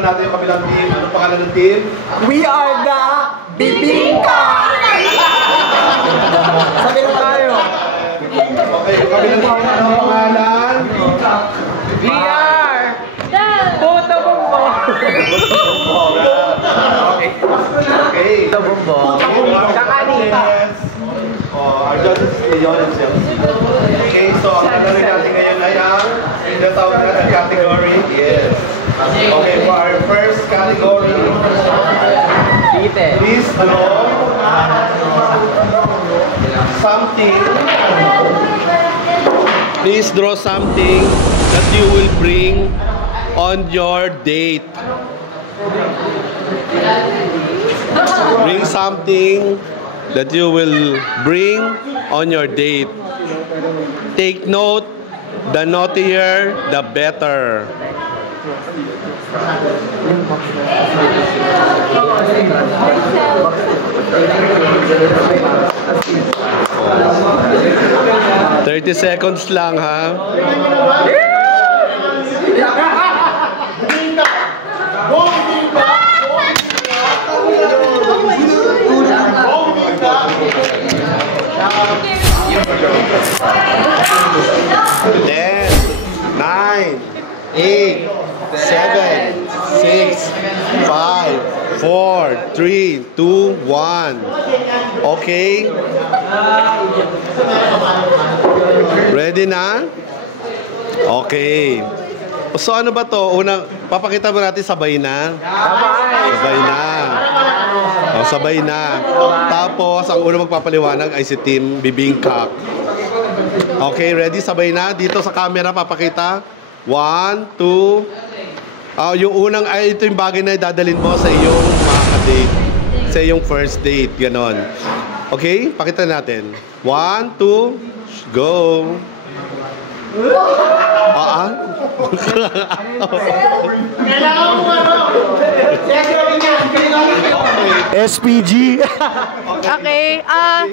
naman natin yung kabilang team. Anong pangalan ng team? We are the Bibingka! Sabi na tayo. Okay, yung kabilang team. Anong pangalan? We are the Puto Bumbo! Okay. Puto Bumbo. Kakanita. Our judges is Leon himself. Okay, so ang lalawin natin ngayon ay ang tinatawag natin category. Yes. Okay, for our first category, please draw something. Please draw something that you will bring on your date. Bring something that you will bring on your date. Take note, the naughtier, the better. Oh. 30 seconds lang, ha? Ten, 9, 8, 7, 6, 5, 4, 3, 2, 1. Okay? Ready na? Okay. So ano ba to? Unang, papakita mo natin sabay na? Sabay na. O, sabay na. Tapos, ang unang magpapaliwanag ay si Team Bibingka. Okay, ready? Sabay na. Dito sa camera, papakita. 1, 2. Yung unang, ay ito yung bagay na dadalhin mo sa iyong makaka-date. Sa iyong first date. Ganon. Okay? Pakita natin. 1, 2, go! SPG. Okay,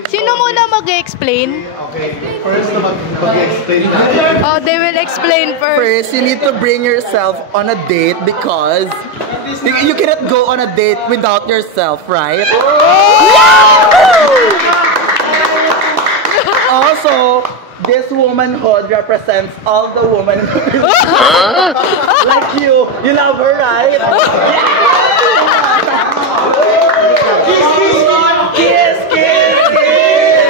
sino muna mag-explain? Okay, first na mag-explain natin. Oh, they will explain first. First, you need to bring yourself on a date because you cannot go on a date without yourself, right? Also, this womanhood represents all the women. Like you love her, right? Kiss, kiss, kiss,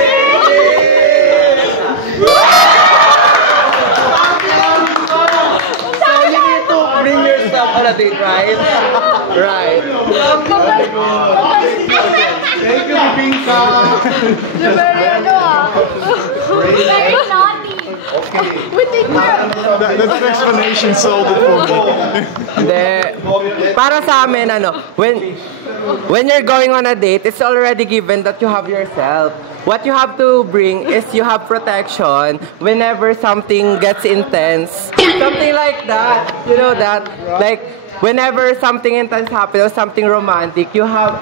So you need to bring yourself on a date, right? Right. Thank you, Bibingka. Very naughty. Okay. That explanation sold it for me. Para sa amin, when you're going on a date, it's already given that you have yourself. What you have to bring is you have protection whenever something gets intense. Something like that. You know that? Like, whenever something intense happens or something romantic, you have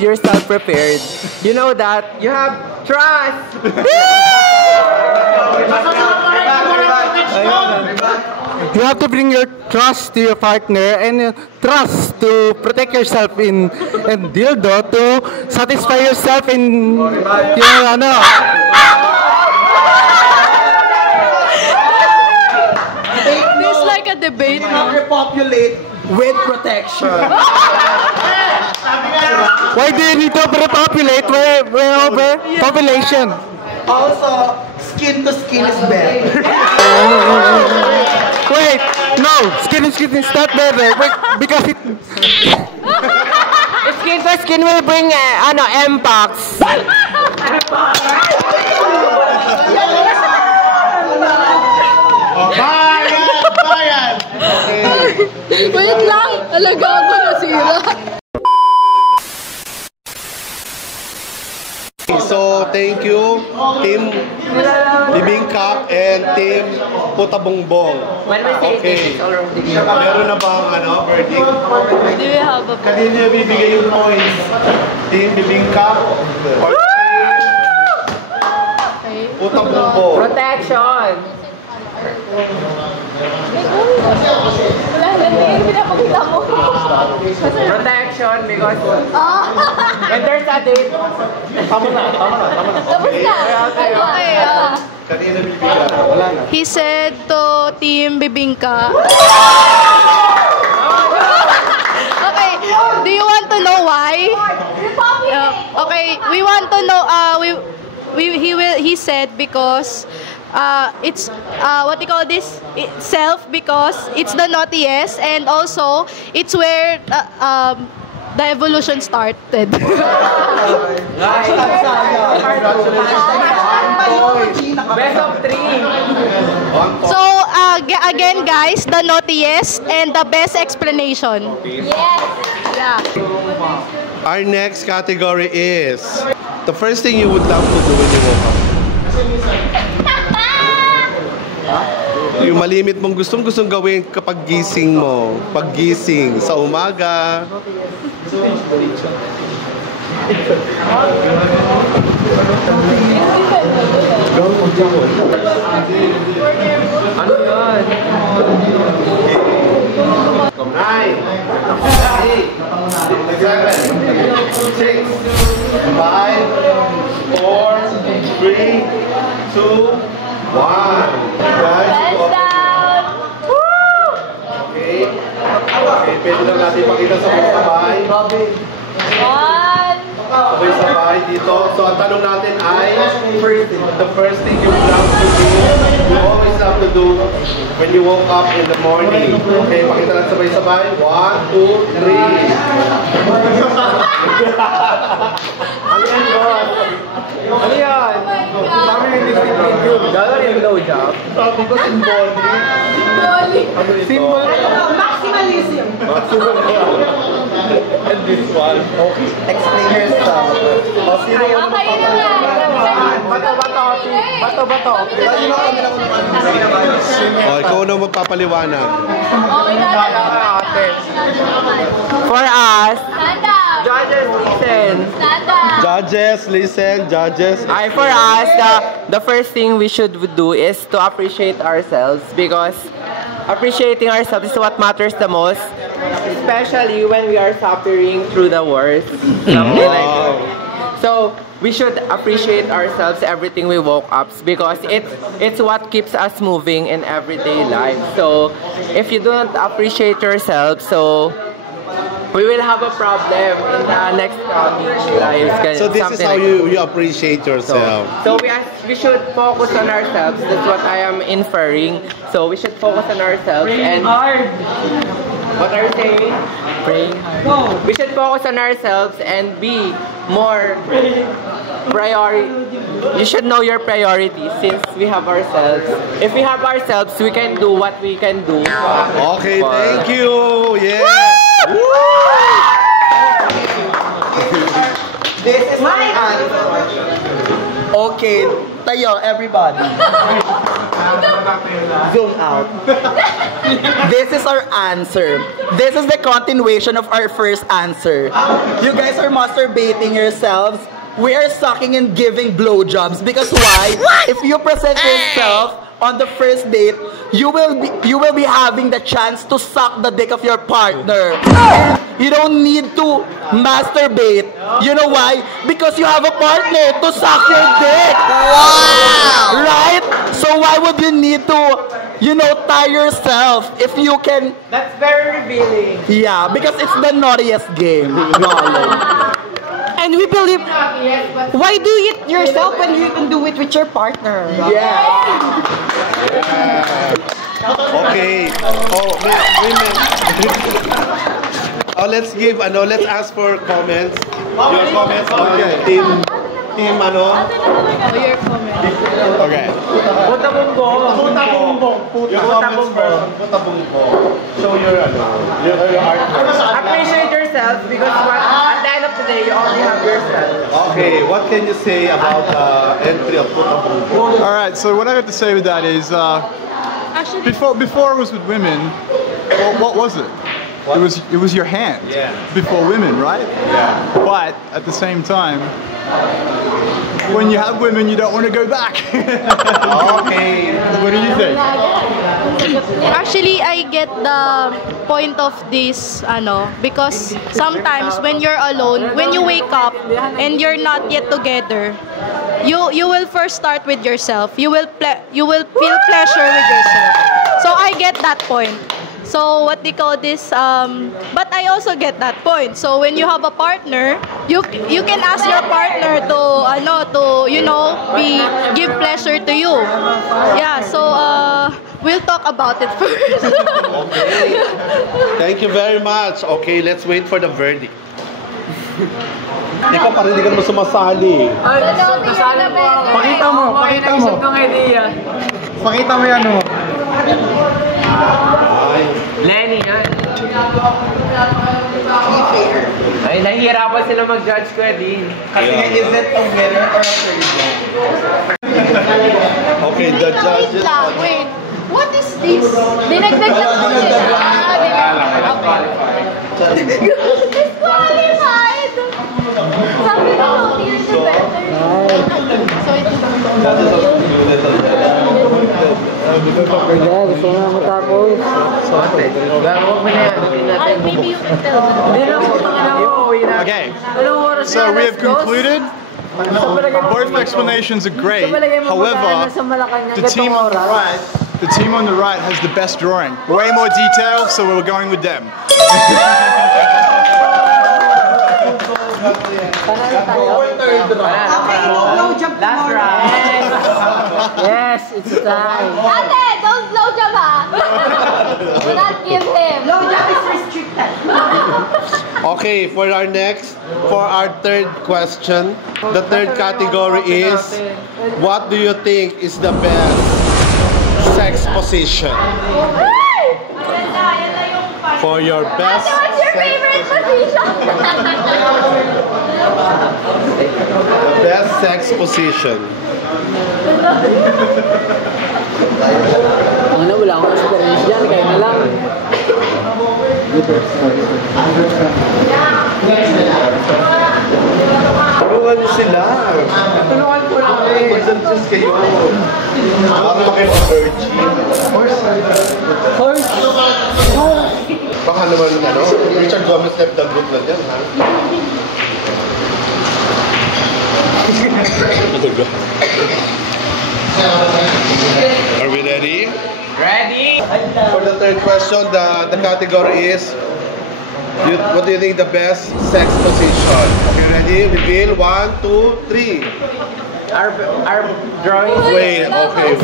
yourself prepared. You know that? You have trust. You have to bring your trust to your partner and trust to protect yourself in and dildo to satisfy yourself in yung ano. It's like a debate. Repopulate with protection. Why do you need to repopulate? We're over population. Also, skin to skin is better. Wait, no, skin is not better because it. Skin to skin will bring impact. Bayan! Wait lang, alagaan ko nasira. So, thank you, Team Bibingka and Team Putabongbong. Okay. Meron na bang verdict? Do we have a... Kanina bibigay yung points? Team Bibingka or Team Putabongbong? Protection. Wala na, pinapakita mo. Protection because when there's a date, Tapos na. Okay, Kanina bibigyan. he said to Team Bibingka. Okay, do you want to know why? Okay, we want to know. He said because it's what do you call this? Self, because it's the naughtiest, and also it's where the evolution started. best of 3. So again, guys, the naughtiest and the best explanation. Yes. Yeah. Our next category is the first thing you would love to do when you woke up. Yung malimit mong gustong gawin kapag gising mo. Paggising sa umaga. Ano yun? 9, 8, 7, 6, 5, 4, 3, 2, 1. Guys, okay. Okay, pwede lang natin pakita sabay-sabay. Sabay-sabay dito. So, ang tanong natin ay, the first thing you love to do, you always have to do when you woke up in the morning. Okay, pakita lang sabay-sabay. 1, 2, 3. Ano yan, boss? Ano yan? Sabi yung discipline group. Gano'n yung blowjob? Sabi ko symbolic. Symbol. Maximalism. And this one. Okay. Explain yourself. O, sino yung Bato. O, ikaw na magpapaliwanag. For us, judges listen. Judges. For us, the first thing we should do is to appreciate ourselves, because appreciating ourselves is what matters the most, especially when we are suffering through the worst. Something like that. So we should appreciate ourselves everything we woke up, because it's what keeps us moving in everyday life. So if you don't appreciate yourself, so we will have a problem in the next lives. So this is how you appreciate yourself. So we should focus on ourselves. That's what I am inferring. So we should focus on ourselves and what are you saying? Praying hard. We should focus on ourselves and be more priority. You should know your priorities since we have ourselves. If we have ourselves, we can do what we can do. Okay, thank you. Yeah. This is my answer. Okay, tayo, everybody. Zoom out. This is our answer. This is the continuation of our first answer. You guys are masturbating yourselves. We are sucking and giving blowjobs. Because why? If you present yourself on the first date, you will be having the chance to suck the dick of your partner. And you don't need to masturbate. You know why? Because you have a partner to suck your dick. Wow! Right? So why would you need to, tie yourself if you can? That's very revealing. Yeah, because it's the naughtiest game. Knowledge. And we believe, why do it yourself when you can do it with your partner? Yeah. Okay. Oh, women. Let's ask for comments. Your comments on team, Your comment. okay. Puta bumbong. Your comments first. Show your art first. Appreciate yourself, because at the end of the day, you only have yourself. Okay, what can you say about the entry of Puta Bumbong? All right, so what I have to say with that is, before it was with women, what was it? It was your hand. Yeah. Before women, right? Yeah. But at the same time, when you have women, you don't want to go back. Okay. What do you think? Actually, I get the point of this, because sometimes when you're alone, when you wake up and you're not yet together, you will first start with yourself. You will feel pleasure with yourself. So I get that point. So what they call this, but I also get that point. So when you have a partner, you can ask your partner to give pleasure to you. Yeah. So we'll talk about it first. Okay. Thank you very much. Okay, let's wait for the verdict. Ikaw parindigan mo sumasali. Pakita mo. Pakita mo yan mo. Lenny, yan. Ay, nahihirapan sila mag-judge ko, Eddie. Kasi is it a winner or a third? Okay, the judges. Wait. What is this? Dinagdag lang po sila. Disqualified! Sabi ko, here's the better. So it's Gusto na matapos. maybe you can tell them. Okay. So we have concluded. Both explanations are great. However, the team on the right has the best drawing. Way more detail, so we're going with them. That's right. Yes, it's time. Ate, don't blowjob ha! Do not give him. Blowjob is restricted. Okay, for our third question, the third category is, what do you think is the best sex position? For your best What's your favorite position? best sex position. Wala akong experience dyan, kaya na lang. Tulungan niyo sila. Tulungan ko lang eh. Mag-suggest kayo. Bakit ba kayo virgin? Baka naman, Richard Gomez left the group na dyan, ha? Are we ready? Ready? For the third question, the category is, what do you think the best sex position? Okay, ready? Reveal. 1, 2, 3. Our drawing. Wait, okay.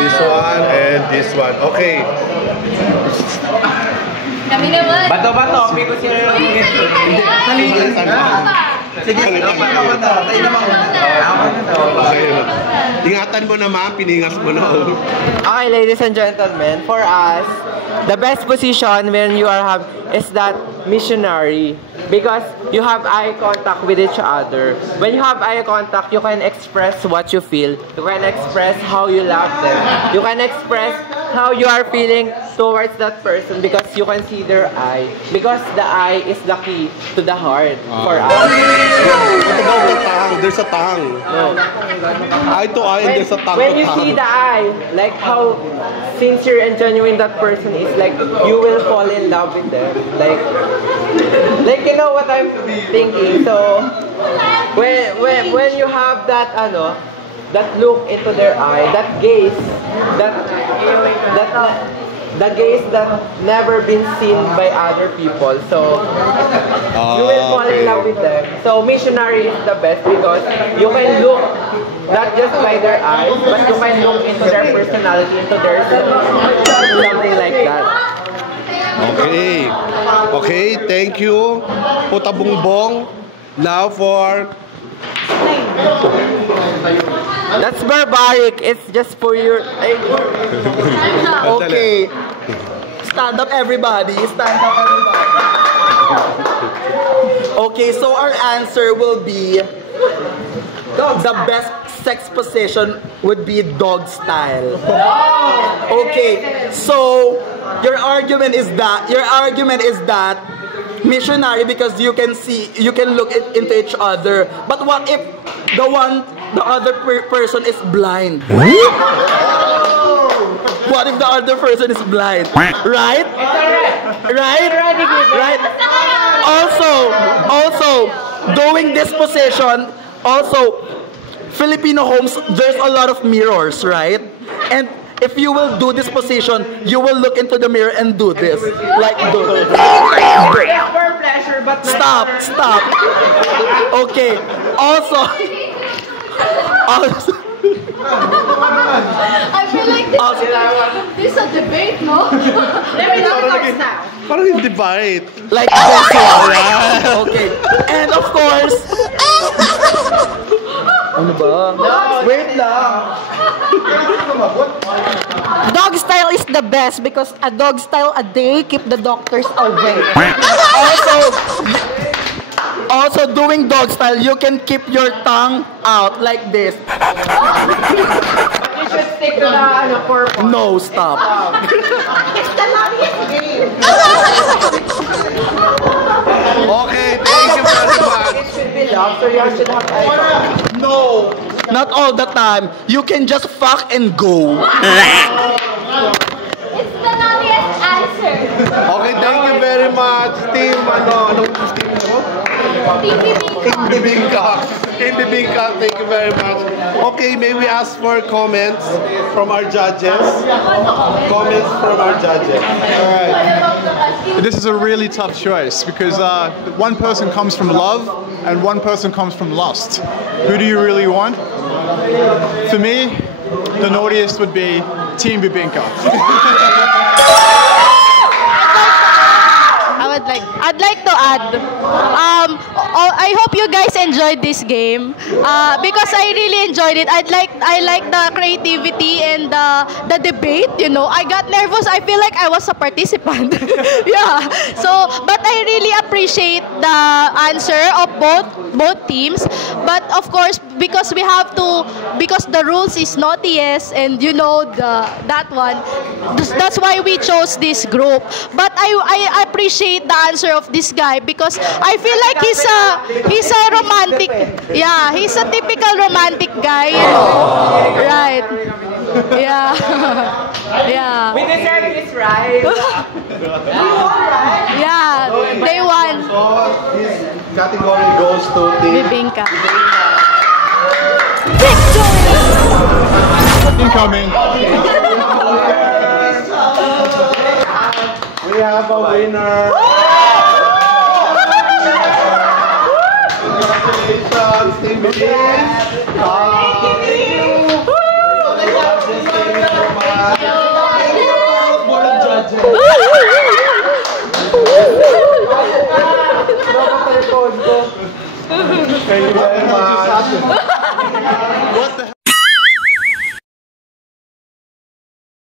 This one and this one. Okay. Kami naman. Bato, pico sino yung Sige, ingatan mo naman, piningas mo na. Okay, ladies and gentlemen, for us, the best position when you are is that missionary, because you have eye contact with each other. When you have eye contact, you can express what you feel. You can express how you love them. You can express how you are feeling towards that person because you can see their eye. Because the eye is the key to the heart for us. What about the tongue? There's a tongue. No. Eye to eye and there's a tongue When to you tongue. see the eye, like how sincere and genuine that person is, like you will fall in love with them. Like you know what I'm thinking. So when you have that that look into their eye, that gaze, the gaze that never been seen by other people. So you will fall in love with them. So missionary is the best because you can look not just by their eyes, but you can look into their personality, into their something like that. Okay. Okay, thank you. Puta Bongbong. Now for... That's barbaric. It's just for your... Okay. Stand up everybody. Stand up everybody. Okay, so our answer will be the best sex position would be dog style. Okay, so your argument is that missionary because you can look into each other. But what if the other person is blind? What What if the other person is blind? Right? Right? Also, doing this position, also, Filipino homes, there's a lot of mirrors, right? And if you will do this position, you will look into the mirror and do this. Like do this. Stop. Okay. Also, I feel like this is a debate, no? Let me know now. Parang yung debate. like this one. Okay. And of course, ano ba? Wait lang. Dog style is the best because a dog style a day keep the doctors away. Also doing dog style, you can keep your tongue out like this. You should stick to the purpose. No, stop. Okay, thank you very much. It should be love, so you should have eye. No, not all the time. You can just fuck and go. It's the naughtiest answer. Okay, thank you very much. Team, anong team mo? Indibingka, thank you very much. Okay, may we ask for comments from our judges? Comments from our judges. Alright. This is a really tough choice because one person comes from love and one person comes from lust. Who do you really want? For me, the naughtiest would be Team Bibinka. I'd like to add. I hope you guys enjoyed this game because I really enjoyed it. I like the creativity and the debate. You know, I got nervous. I feel like I was a participant. Yeah. So, but I really appreciate the answer of both teams. But of course, because the rules is naughty, yes, and you know that one. That's why we chose this group. But I appreciate the answer of this guy because I feel like he's a romantic. Yeah, he's a typical romantic guy. You know? Right. Yeah. Yeah. We deserve this, right? Yeah. They won. So, this category goes to Team Bibinka. Incoming. We have a winner. Congratulations, Team Bibinka. Thank you very much.